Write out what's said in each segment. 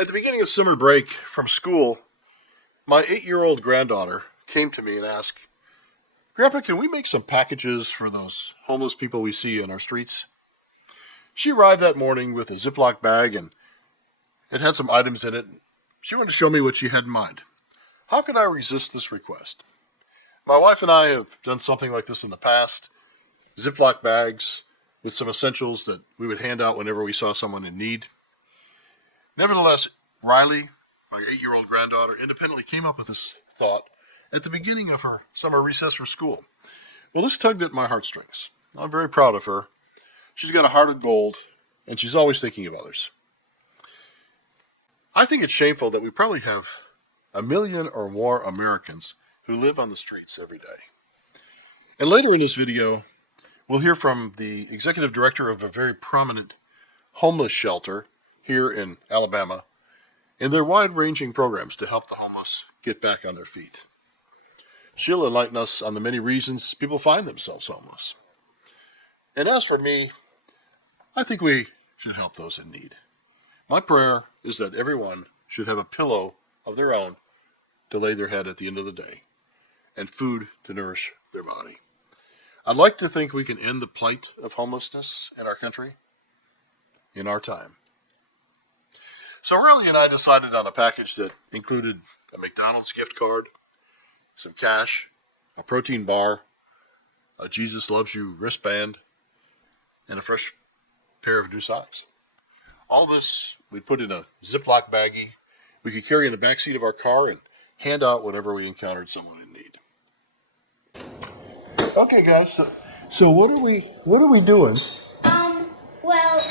At the beginning of summer break from school, my 8-year-old granddaughter came to me and asked, "Grandpa, can we make some packages for those homeless people we see in our streets?" She arrived that morning with a Ziploc bag and it had some items in it. She wanted to show me what she had in mind. How could I resist this request? My wife and I have done something like this in the past. Ziploc bags with some essentials that we would hand out whenever we saw someone in need. Nevertheless, Riley, my 8-year-old granddaughter, independently came up with this thought at the beginning of her summer recess for school. Well, this tugged at my heartstrings. I'm very proud of her. She's got a heart of gold, and she's always thinking of others. I think it's shameful that we probably have 1 million or more Americans who live on the streets every day. And later in this video, we'll hear from the executive director of a very prominent homeless shelter here in Alabama and their wide-ranging programs to help the homeless get back on their feet. She'll enlighten us on the many reasons people find themselves homeless. And as for me, I think we should help those in need. My prayer is that everyone should have a pillow of their own to lay their head at the end of the day and food to nourish their body. I'd like to think we can end the plight of homelessness in our country in our time. So Riley and I decided on a package that included a McDonald's gift card, some cash, a protein bar, a Jesus Loves You wristband, and a fresh pair of new socks. All this we'd put in a Ziploc baggie we could carry in the back seat of our car and hand out whenever we encountered someone in need. Okay, guys. So what are we doing? Well,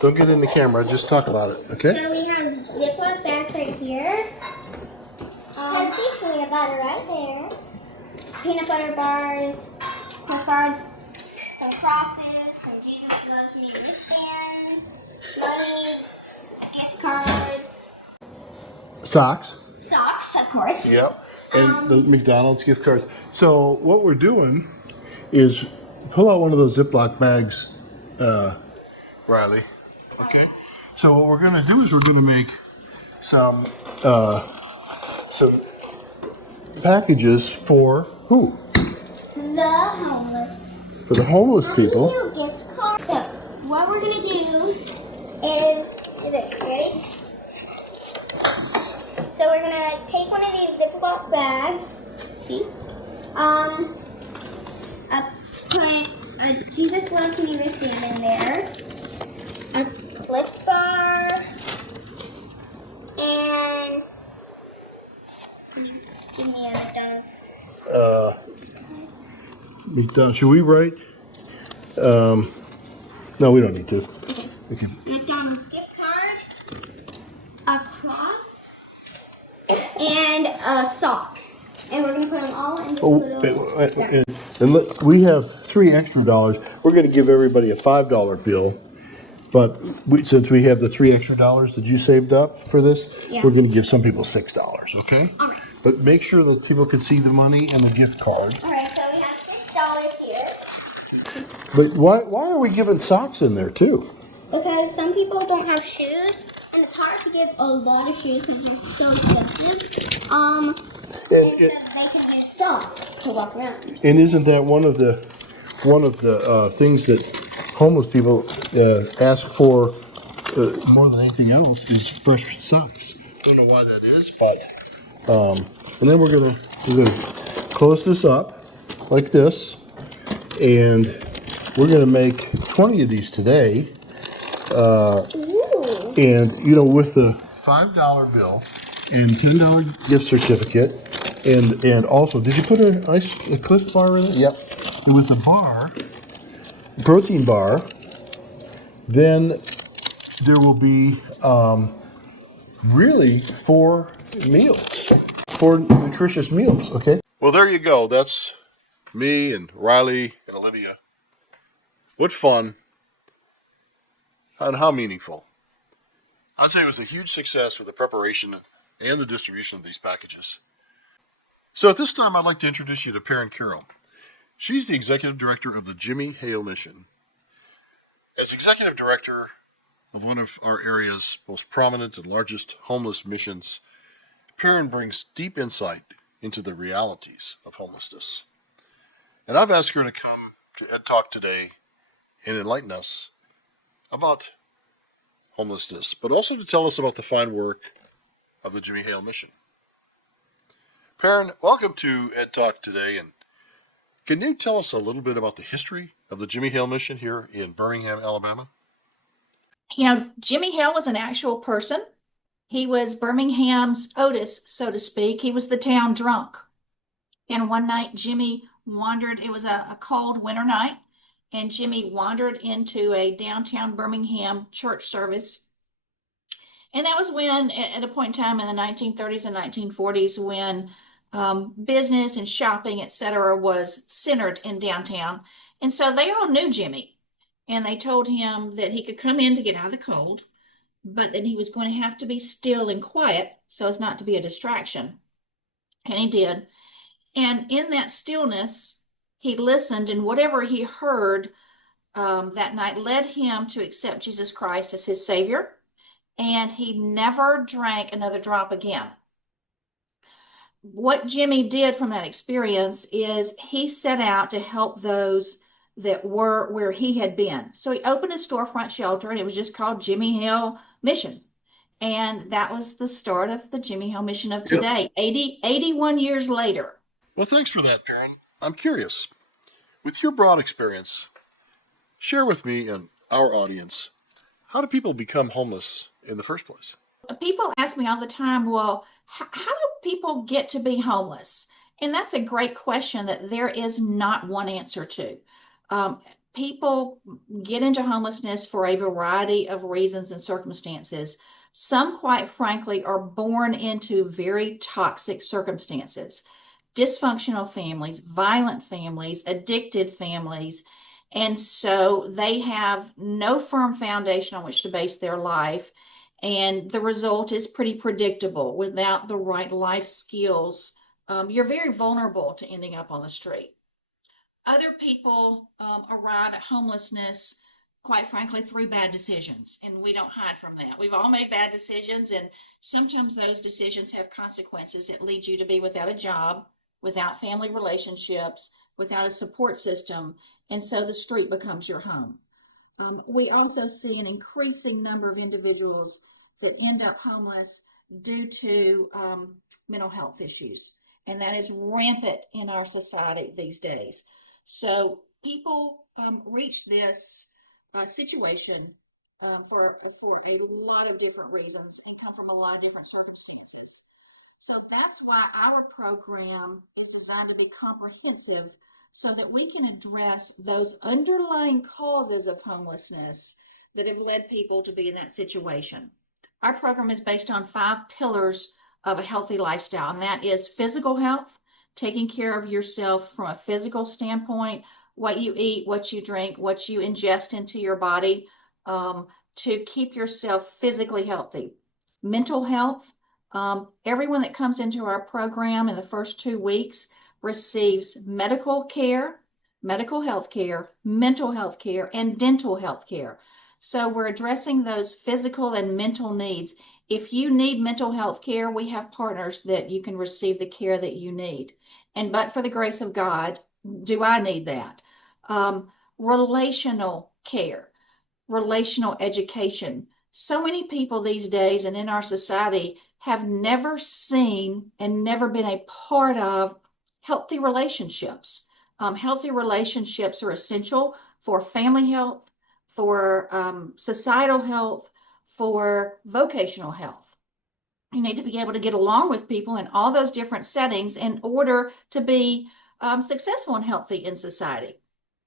Don't get in the camera. Just talk about it, okay? so we have Ziploc bags right here. Peanut butter right there. Peanut butter bars, cards, some crosses, some Jesus Loves Me wristbands, money, gift cards, Socks. socks, of course. Yep. And the McDonald's gift cards. So what we're doing is pull out one of those Ziploc bags, Riley. Okay. So what we're going to do is we're going to make some packages for who? The homeless. For the homeless people. Gift cards. So what we're gonna do is do this, ready? So we're gonna take one of these Ziploc bags. See? Put a Jesus Loves Me wristband in there. A Cliff Bar. And give me a McDonald's. McDonald's. Should we write? No, we don't need to. Okay. McDonald's gift card, a cross, and a sock. And we're going to put them all in this little... And look, we have $3 extra. We're going to give everybody a $5 bill. But since we have the $3 extra that you saved up for this, we're going to give some people $6, okay? All right. But make sure that people can see the money and the gift card. All right, so we have $6 here. But why are we giving socks in there too? Because some people don't have shoes, and it's hard to give a lot of shoes because they're so expensive. And so they can use socks to walk around. And isn't that one of the things that homeless people ask for more than anything else is fresh socks? I don't know why that is, but and then we're gonna close this up like this, and we're gonna make 20 of these today. And with the $5 bill and $10 gift certificate, and also, did you put a Cliff Bar in it? Yep. And with the bar, protein bar, then there will be really 4 meals, 4 nutritious meals. Okay. Well, there you go. That's me and Riley and Olivia. What fun and how meaningful. I'd say it was a huge success with the preparation and the distribution of these packages. So at this time, I'd like to introduce you to Perrin Carroll. She's the executive director of the Jimmie Hale Mission. As executive director, of one of our area's most prominent and largest homeless missions, Perrin brings deep insight into the realities of homelessness. And I've asked her to come to Ed Talk today and enlighten us about homelessness, but also to tell us about the fine work of the Jimmie Hale Mission. Perrin, welcome to Ed Talk today, and can you tell us a little bit about the history of the Jimmie Hale Mission here in Birmingham, Alabama? Jimmie Hale was an actual person. He was Birmingham's Otis, so to speak. He was the town drunk. And one night, Jimmy wandered, it was a cold winter night, and Jimmy wandered into a downtown Birmingham church service. And that was when, at a point in time in the 1930s and 1940s, when business and shopping, etc., was centered in downtown. And so they all knew Jimmy, and they told him that he could come in to get out of the cold, but that he was going to have to be still and quiet so as not to be a distraction. And he did. And in that stillness, he listened, and whatever he heard that night led him to accept Jesus Christ as his Savior. And he never drank another drop again. What Jimmy did from that experience is he set out to help those that were where he had been. So he opened a storefront shelter, and it was just called Jimmie Hale Mission. And that was the start of the Jimmie Hale Mission of today, 81 years later. Well, thanks for that, Perrin. I'm curious. With your broad experience, share with me and our audience, how do people become homeless in the first place? People ask me all the time, well, how do people get to be homeless? And that's a great question that there is not one answer to. People get into homelessness for a variety of reasons and circumstances. Some, quite frankly, are born into very toxic circumstances, dysfunctional families, violent families, addicted families. And so they have no firm foundation on which to base their life. And the result is pretty predictable. Without the right life skills, you're very vulnerable to ending up on the street. Other people arrive at homelessness, quite frankly, through bad decisions, and we don't hide from that. We've all made bad decisions, and sometimes those decisions have consequences. It leads you to be without a job, without family relationships, without a support system, and so the street becomes your home. We also see an increasing number of individuals that end up homeless due to mental health issues, and that is rampant in our society these days. So people reach this situation for a lot of different reasons and come from a lot of different circumstances. So that's why our program is designed to be comprehensive so that we can address those underlying causes of homelessness that have led people to be in that situation. Our program is based on 5 pillars of a healthy lifestyle, and that is physical health, taking care of yourself from a physical standpoint, what you eat, what you drink, what you ingest into your body to keep yourself physically healthy. Mental health, everyone that comes into our program in the first 2 weeks receives medical care, medical health care, mental health care, and dental health care. So we're addressing those physical and mental needs. If you need mental health care, we have partners that you can receive the care that you need. And but for the grace of God, do I need that? Relational care, relational education. So many people these days and in our society have never seen and never been a part of healthy relationships. Healthy relationships are essential for family health, for societal health, for vocational health. You need to be able to get along with people in all those different settings in order to be successful and healthy in society.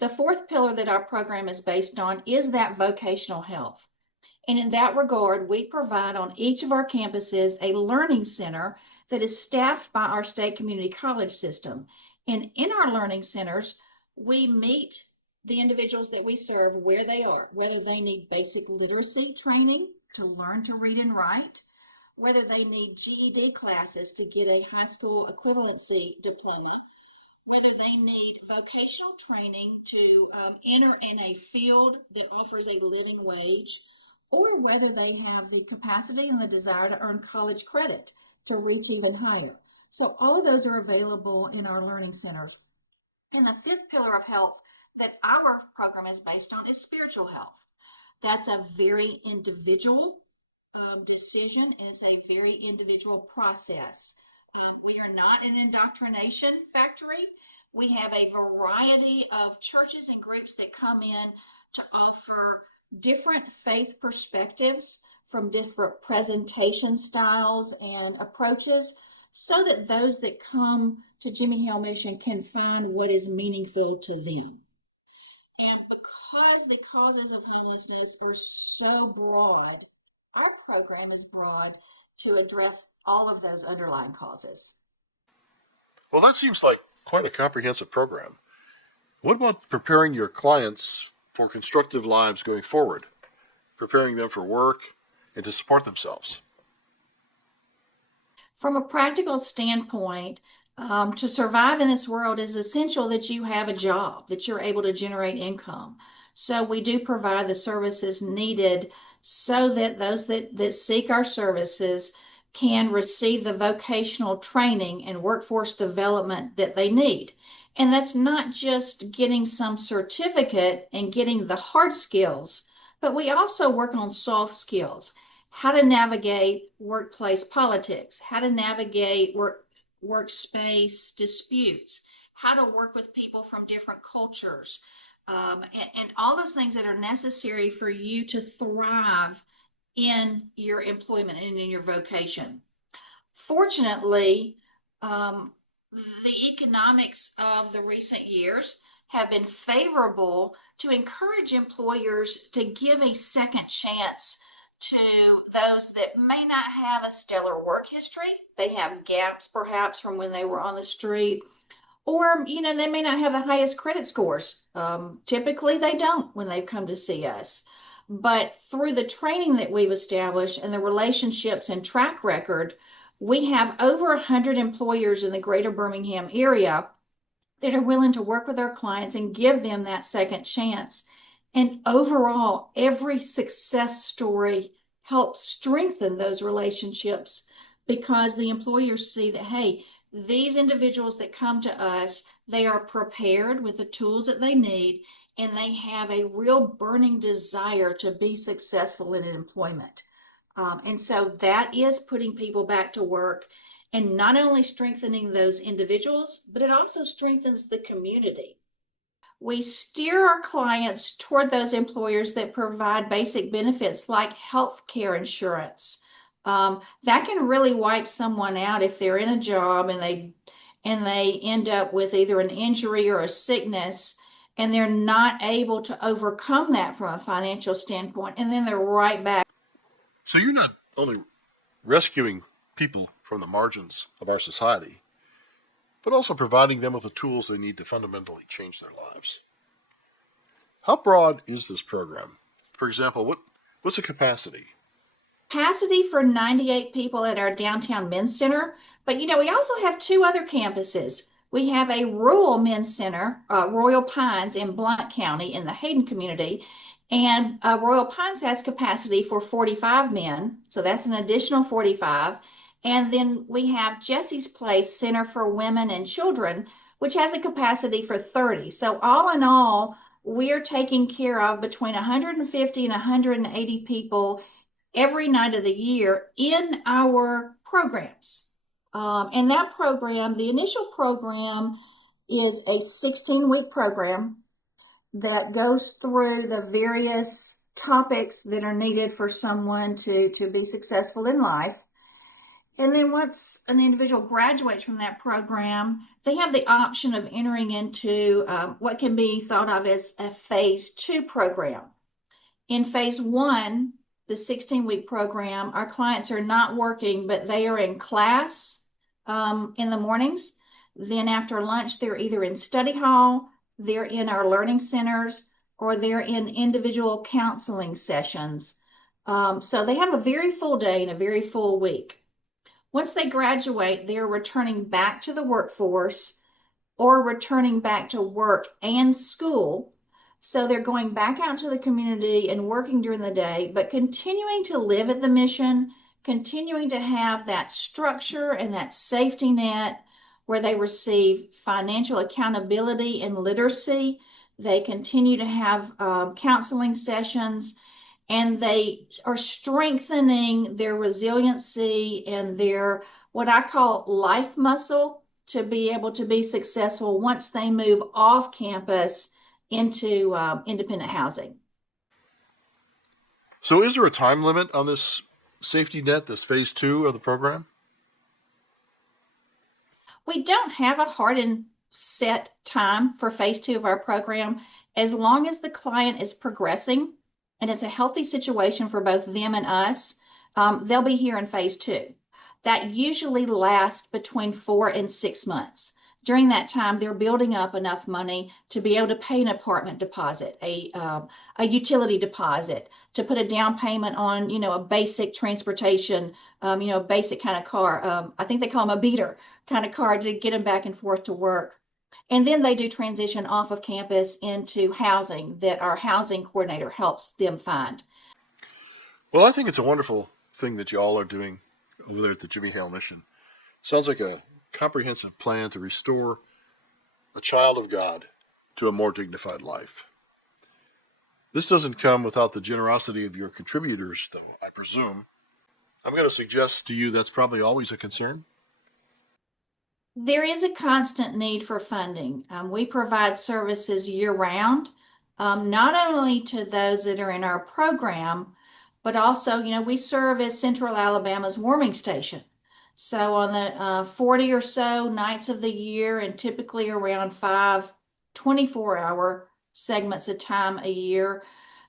The 4th pillar that our program is based on is that vocational health. And in that regard, we provide on each of our campuses a learning center that is staffed by our state community college system. And in our learning centers, we meet the individuals that we serve where they are, whether they need basic literacy training to learn to read and write, whether they need GED classes to get a high school equivalency diploma, whether they need vocational training to enter in a field that offers a living wage, or whether they have the capacity and the desire to earn college credit to reach even higher. So all of those are available in our learning centers. And the fifth pillar of health that our program is based on is spiritual health. That's a very individual decision, and it's a very individual process. We are not an indoctrination factory. We have a variety of churches and groups that come in to offer different faith perspectives from different presentation styles and approaches so that those that come to Jimmie Hale Mission can find what is meaningful to them. And because the causes of homelessness are so broad, our program is broad to address all of those underlying causes. Well, that seems like quite a comprehensive program. What about preparing your clients for constructive lives going forward, preparing them for work and to support themselves? From a practical standpoint, to survive in this world is essential that you have a job, that you're able to generate income. So we do provide the services needed so that those that seek our services can receive the vocational training and workforce development that they need. And that's not just getting some certificate and getting the hard skills, but we also work on soft skills, how to navigate workplace politics, how to navigate workspace disputes, how to work with people from different cultures, and all those things that are necessary for you to thrive in your employment and in your vocation. Fortunately, the economics of the recent years have been favorable to encourage employers to give a second chance to those that may not have a stellar work history. They have gaps perhaps from when they were on the street, or they may not have the highest credit scores. Typically, they don't when they've come to see us. But through the training that we've established and the relationships and track record, we have over 100 employers in the greater Birmingham area that are willing to work with our clients and give them that second chance. And overall, every success story helps strengthen those relationships because the employers see that, hey, these individuals that come to us, they are prepared with the tools that they need, and they have a real burning desire to be successful in employment. And so that is putting people back to work and not only strengthening those individuals, but it also strengthens the community. We steer our clients toward those employers that provide basic benefits like health care insurance. That can really wipe someone out if they're in a job and they end up with either an injury or a sickness, and they're not able to overcome that from a financial standpoint, and then they're right back. So you're not only rescuing people from the margins of our society, but also providing them with the tools they need to fundamentally change their lives. How broad is this program? For example, what's the capacity? Capacity for 98 people at our downtown men's center, but we also have two other campuses. We have a rural men's center, Royal Pines in Blount County in the Hayden community, and Royal Pines has capacity for 45 men, so that's an additional 45. And then we have Jesse's Place Center for Women and Children, which has a capacity for 30. So all in all, we're taking care of between 150 and 180 people every night of the year in our programs. And that program, the initial program, is a 16-week program that goes through the various topics that are needed for someone to be successful in life. And then once an individual graduates from that program, they have the option of entering into what can be thought of as a phase 2 program. In phase 1, the 16-week program, our clients are not working, but they are in class in the mornings. Then after lunch, they're either in study hall, they're in our learning centers, or they're in individual counseling sessions. So they have a very full day and a very full week. Once they graduate, they're returning back to the workforce or returning back to work and school. So they're going back out into the community and working during the day, but continuing to live at the mission, continuing to have that structure and that safety net where they receive financial accountability and literacy. They continue to have counseling sessions, and they are strengthening their resiliency and their what I call life muscle to be able to be successful once they move off campus into independent housing. So, is there a time limit on this safety net, this phase 2 of the program? We don't have a hard and set time for phase 2 of our program. As long as the client is progressing and it's a healthy situation for both them and us, they'll be here in phase 2. That usually lasts between 4 and 6 months. During that time, they're building up enough money to be able to pay an apartment deposit, a utility deposit, to put a down payment on, a basic transportation, a basic kind of car. I think they call them a beater kind of car to get them back and forth to work. And then they do transition off of campus into housing that our housing coordinator helps them find. Well, I think it's a wonderful thing that you all are doing over there at the Jimmie Hale Mission. Sounds like a comprehensive plan to restore a child of God to a more dignified life. This doesn't come without the generosity of your contributors, though, I presume. I'm going to suggest to you that's probably always a concern. There is a constant need for funding. We provide services year-round, not only to those that are in our program, but also, we serve as Central Alabama's warming station. So on the 40 or so nights of the year, and typically around 5 24-hour segments of time a year,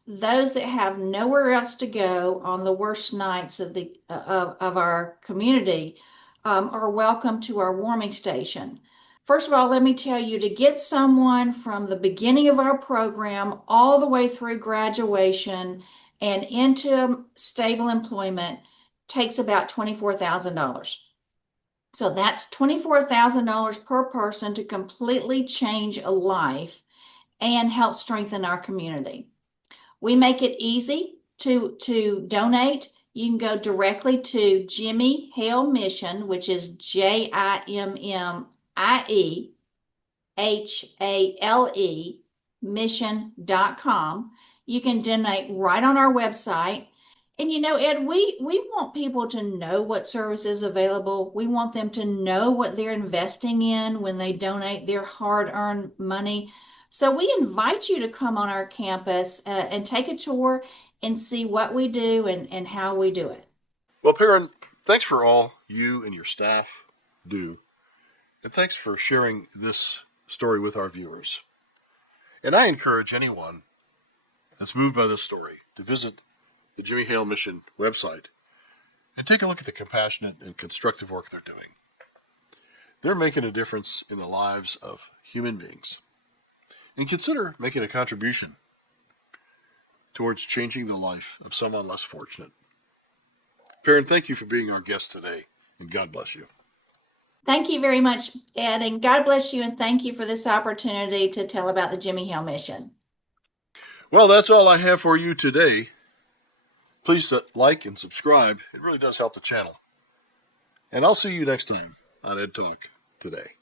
those that have nowhere else to go on the worst nights of our community are welcome to our warming station. First of all, let me tell you, to get someone from the beginning of our program all the way through graduation and into stable employment takes about $24,000. So that's $24,000 per person to completely change a life and help strengthen our community. We make it easy to donate. You can go directly to Jimmie Hale Mission, which is JIMMIEHALE mission.com. You can donate right on our website. And Ed, we want people to know what service is available. We want them to know what they're investing in when they donate their hard-earned money. So we invite you to come on our campus and take a tour and see what we do and how we do it. Well, Perrin, thanks for all you and your staff do. And thanks for sharing this story with our viewers. And I encourage anyone that's moved by this story to visit the Jimmie Hale Mission website and take a look at the compassionate and constructive work they're doing. They're making a difference in the lives of human beings. And consider making a contribution towards changing the life of someone less fortunate. Perrin, thank you for being our guest today, and God bless you. Thank you very much, Ed, and God bless you, and thank you for this opportunity to tell about the Jimmie Hale Mission. Well, that's all I have for you today. Please like and subscribe. It really does help the channel. And I'll see you next time on Ed Talk Today.